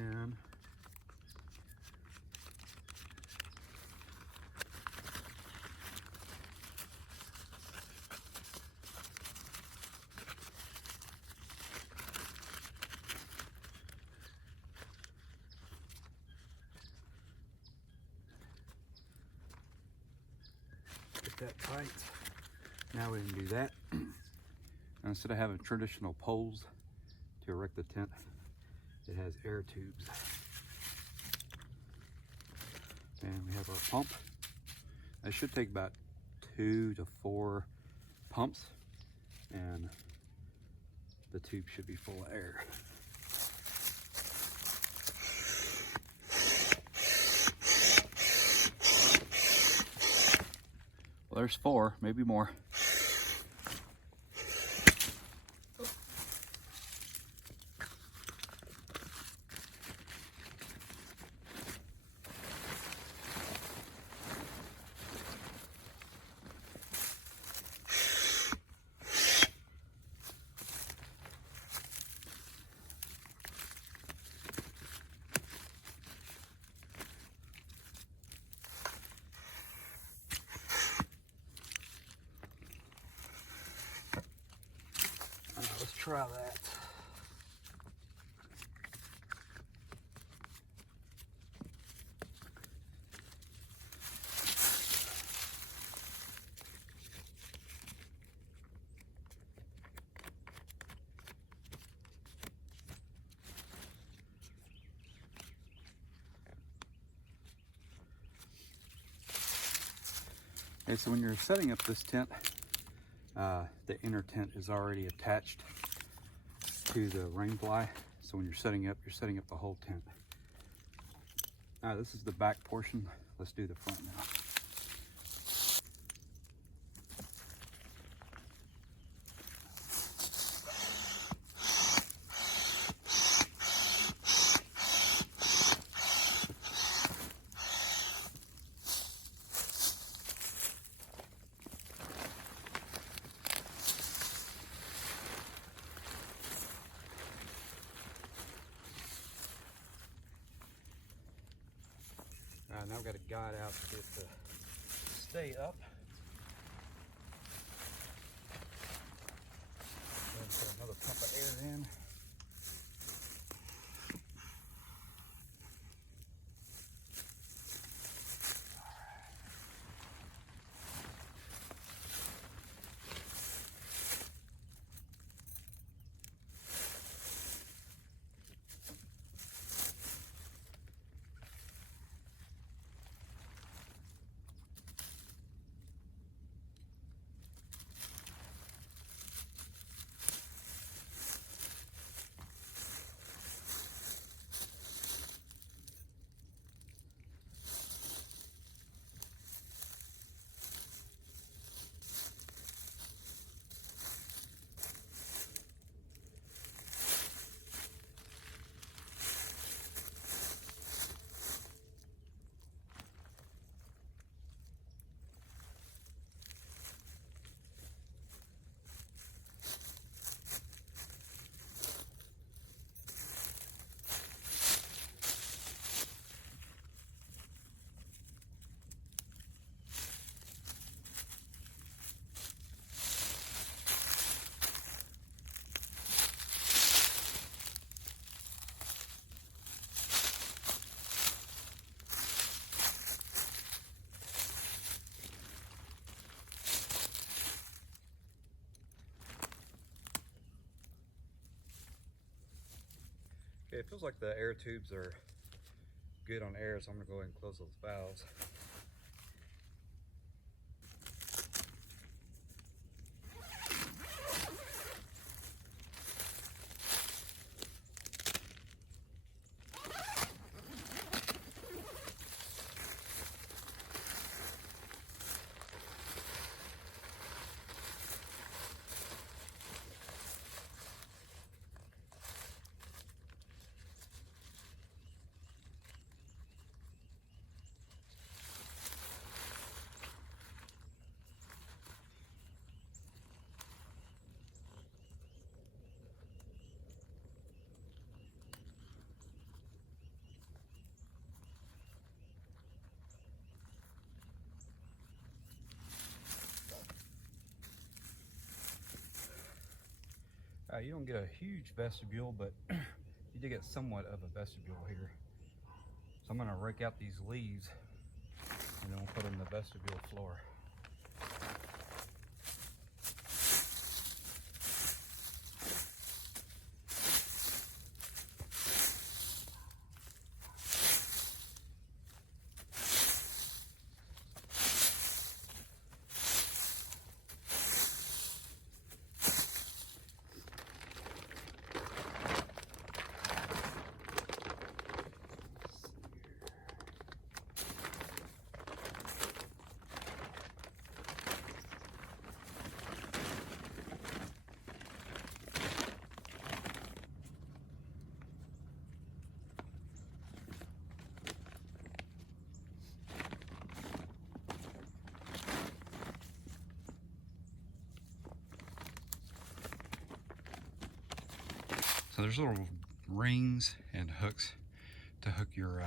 in. Get that tight. Now we can do that. And instead of having traditional poles to erect the tent, it has air tubes. And we have our pump. It should take about 2 to 4 pumps, and the tube should be full of air. Well, there's 4, maybe more. Let's try that. Okay, so when you're setting up this tent, the inner tent is already attached to the rain fly. So when you're setting up the whole tent. Now this is the back portion. Let's do the front now. Now I've got a guide out to get it to stay up. Then put another pump of air in. Okay, it feels like the air tubes are good on air, so I'm gonna go ahead and close those valves. You don't get a huge vestibule, but you do get somewhat of a vestibule here. So I'm going to rake out these leaves and then we'll put in the vestibule floor. So there's little rings and hooks to hook your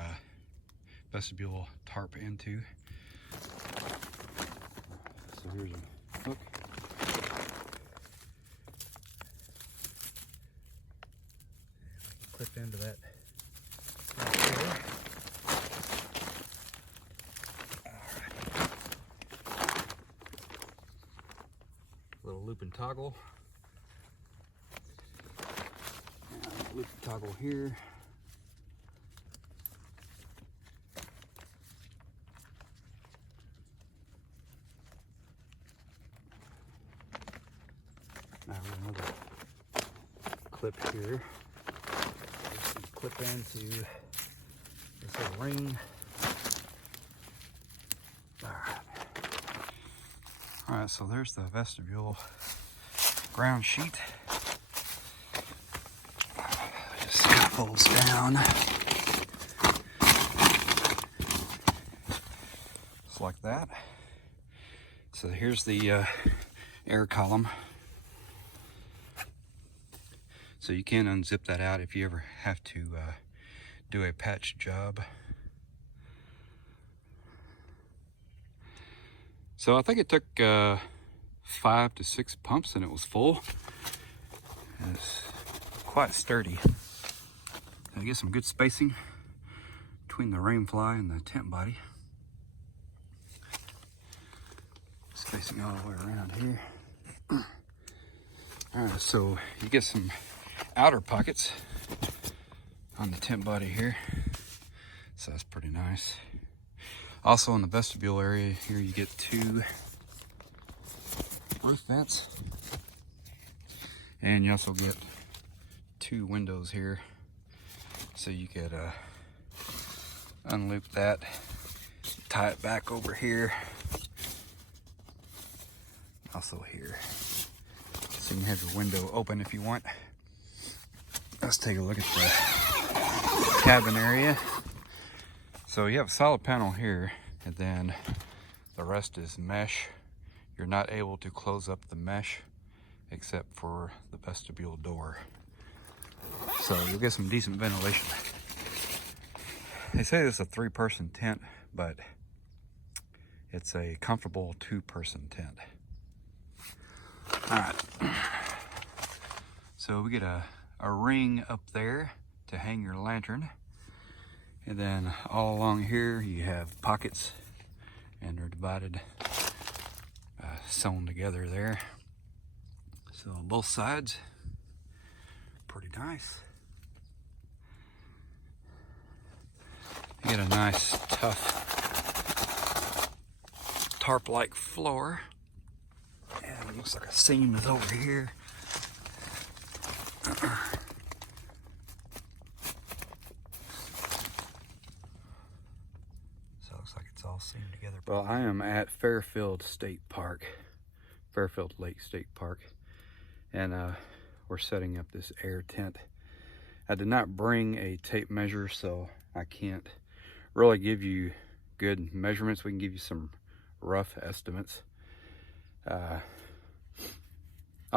vestibule tarp into. So here's a hook. Clip into that. Little loop and toggle. Loop the toggle here. Now another clip here. Clip into this little ring. All right, so there's the vestibule ground sheet. Folds down. Just like that. So here's the air column. So you can unzip that out if you ever have to do a patch job. So I think it took 5 to 6 pumps and it was full. It's quite sturdy. I get some good spacing between the rainfly and the tent body. Spacing all the way around here. Alright, so you get some outer pockets on the tent body here. So that's pretty nice. Also in the vestibule area here you get 2 roof vents. And you also get 2 windows here. So you could unloop that, tie it back over here, also here. So you can have your window open if you want. Let's take a look at the cabin area. So you have a solid panel here, and then the rest is mesh. You're not able to close up the mesh except for the vestibule door. So you'll get some decent ventilation. They say this is a 3-person tent, but it's a comfortable 2-person tent. All right. So we get a ring up there to hang your lantern. And then all along here you have pockets, and they're divided, sewn together there. So on both sides, pretty nice. You get a nice, tough, tarp-like floor. And it looks like a seam is over here. So it looks like it's all seamed together. Well, I am at Fairfield Lake State Park. And we're setting up this air tent. I did not bring a tape measure, so I can't really give you good measurements. We can give you some rough estimates. I'll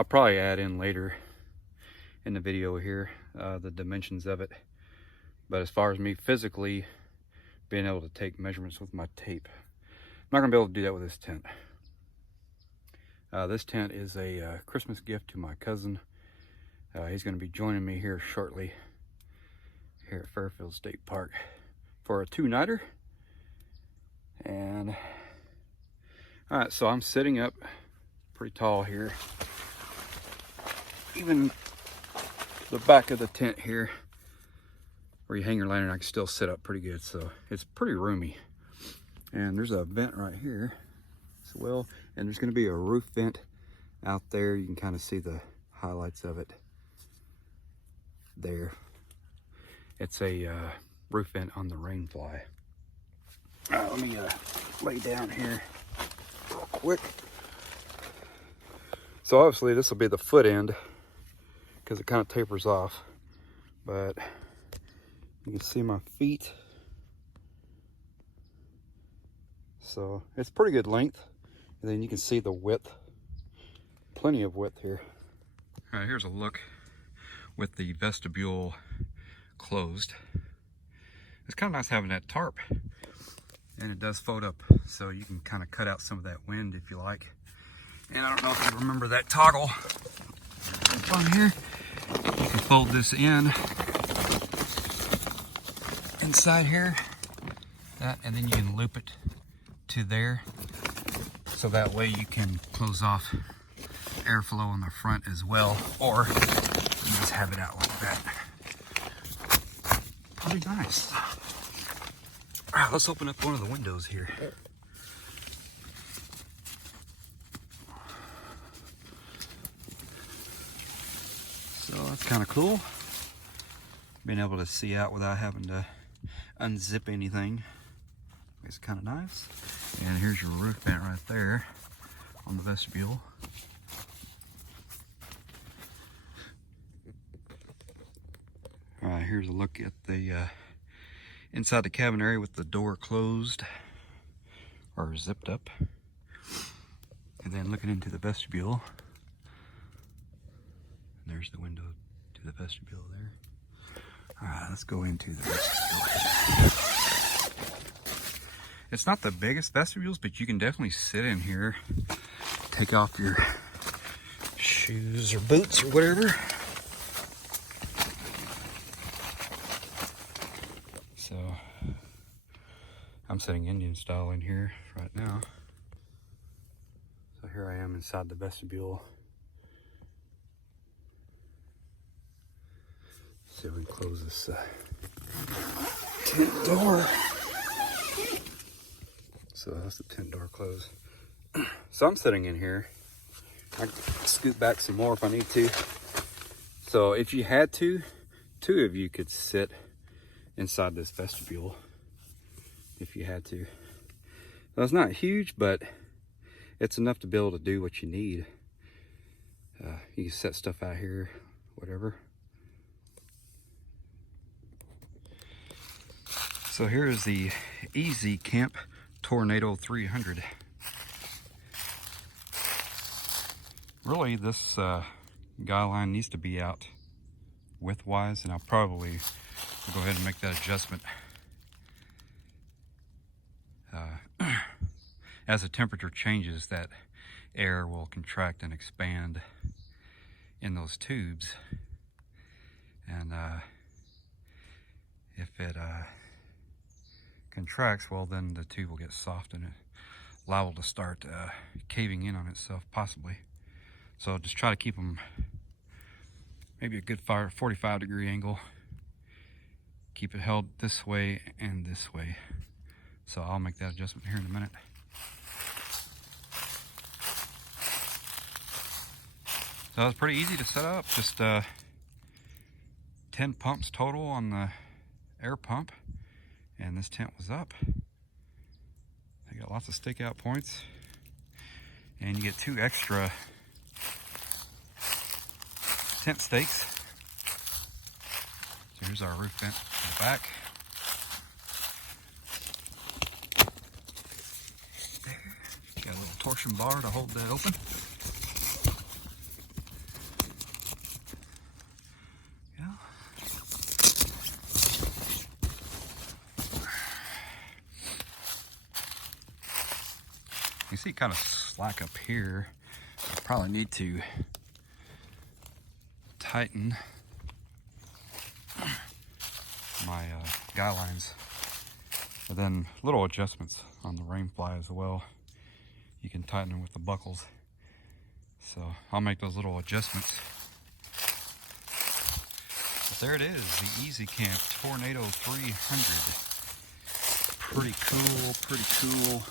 probably add in later in the video here the dimensions of it. But as far as me physically being able to take measurements with my tape, I'm not gonna be able to do that with this tent. This tent is a Christmas gift to my cousin. He's going to be joining me here shortly here at Fairfield State Park for a 2-nighter. And all right, so I'm sitting up pretty tall here. Even the back of the tent here where you hang your lantern, I can still sit up pretty good. So it's pretty roomy. And there's a vent right here as well. And there's going to be a roof vent out there. You can kind of see the highlights of it there. It's a roof vent on the rainfly. Let me lay down here real quick. So obviously this will be the foot end because it kind of tapers off, but you can see my feet. So it's pretty good length. And then you can see the width, plenty of width here. All right, here's a look with the vestibule closed. It's kind of nice having that tarp, and it does fold up, so you can kind of cut out some of that wind if you like. And I don't know if you remember that toggle up on here. You can fold this in inside here, and then you can loop it to there, so that way you can close off airflow in the front as well, or you just have it out like that. Pretty nice. All right, let's open up one of the windows here. So that's kind of cool. Being able to see out without having to unzip anything. Makes it kind of nice. And here's your roof vent right there on the vestibule. All right, here's a look at the inside the cabin area with the door closed or zipped up. And then looking into the vestibule. There's the window to the vestibule there. All right, let's go into the vestibule. It's not the biggest vestibules, but you can definitely sit in here, take off your shoes or boots or whatever. So I'm sitting Indian style in here right now. So here I am inside the vestibule. See if we can close this tent door. So that's the tent door closed. So I'm sitting in here. I can scoot back some more if I need to. So if you had to, 2 of you could sit inside this vestibule if you had to. Now, it's not huge, but it's enough to be able to do what you need. You can set stuff out here, whatever. So here's the Easy Camp Tornado 300. Really, this guy line needs to be out width-wise, and I'll probably go ahead and make that adjustment. As the temperature changes, that air will contract and expand in those tubes, and if it contracts, well, then the tube will get soft and liable to start caving in on itself, possibly. So just try to keep them maybe a good 45-degree angle. Keep it held this way and this way. So I'll make that adjustment here in a minute. So it's pretty easy to set up. Just 10 pumps total on the air pump. And this tent was up. I got lots of stakeout points. And you get 2 extra tent stakes. So here's our roof vent in the back. There. Got a little torsion bar to hold that open. You see it kind of slack up here. I probably need to tighten my guy lines. And then little adjustments on the rain fly as well. You can tighten them with the buckles. So I'll make those little adjustments. But there it is, the Easy Camp Tornado 300. Pretty cool, pretty cool.